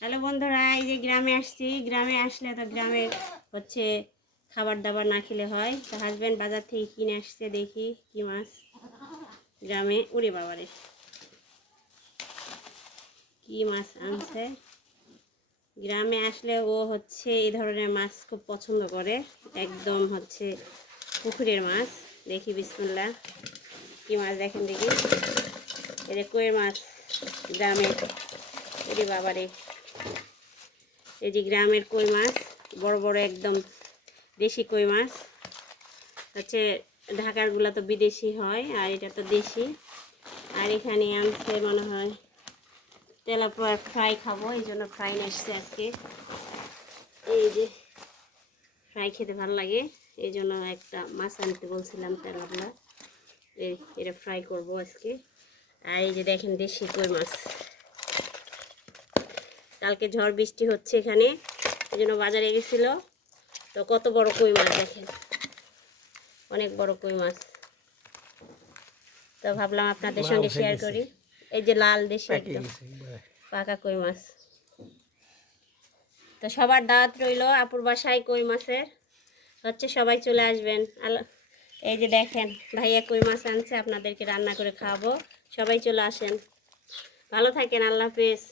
Hello বন্ধুরা, এই যে গ্রামে আসছি। গ্রামে আসলে তো গ্রামে হচ্ছে খাবার দাবার না খেলে হয়। তো হাজব্যান্ড বাজার থেকে কিনে আসছে, দেখি কি মাছ গ্রামে। উড়ে বাবারে, কি মাছ আনছে। গ্রামে আসলে ও হচ্ছে এই ধরনের মাছ খুব পছন্দ করে, একদম হচ্ছে পুকুরের মাছ। দেখি বিসমিল্লাহ, কি মাছ দেখেন দেখি। এই যে কই মাছ গ্রামের, উড়ে বাবারে। এই যে গ্রামের কই মাছ, বড় বড় একদম দেশি কই মাছ। হচ্ছে ঢাকারগুলো তো বিদেশি হয়, আর এটা তো দেশি। আর এখানে আনছে মনে হয় তেলাপিয়া ফ্রাই খাবো, এই জন্য ফ্রাই এসছে আজকে। এই যে ফ্রাই খেতে ভালো লাগে, এই জন্য একটা মাছ আনতে বলছিলাম তেলাপিয়া। এটা ফ্রাই করব আজকে। আর এই যে দেখেন দেশি কই মাছ। কালকে ঝড় বৃষ্টি হচ্ছে এখানে, এই জন্য বাজারে গেছিলো। তো কত বড় কই মাছ দেখেন, অনেক বড় কই মাছ। তো ভাবলাম আপনাদের সঙ্গে শেয়ার করি। এই যে লাল দেশি একদম পাকা কই মাছ। তো সবার দাওয়াত রইল আপুর বাসায় কই মাছের, হচ্ছে সবাই চলে আসবেন। এই যে দেখেন ভাইয়া কই মাছ আনছে, আপনাদেরকে রান্না করে খাওয়াবো। সবাই চলে আসেন। ভালো থাকেন, আল্লাহ হাফেজ।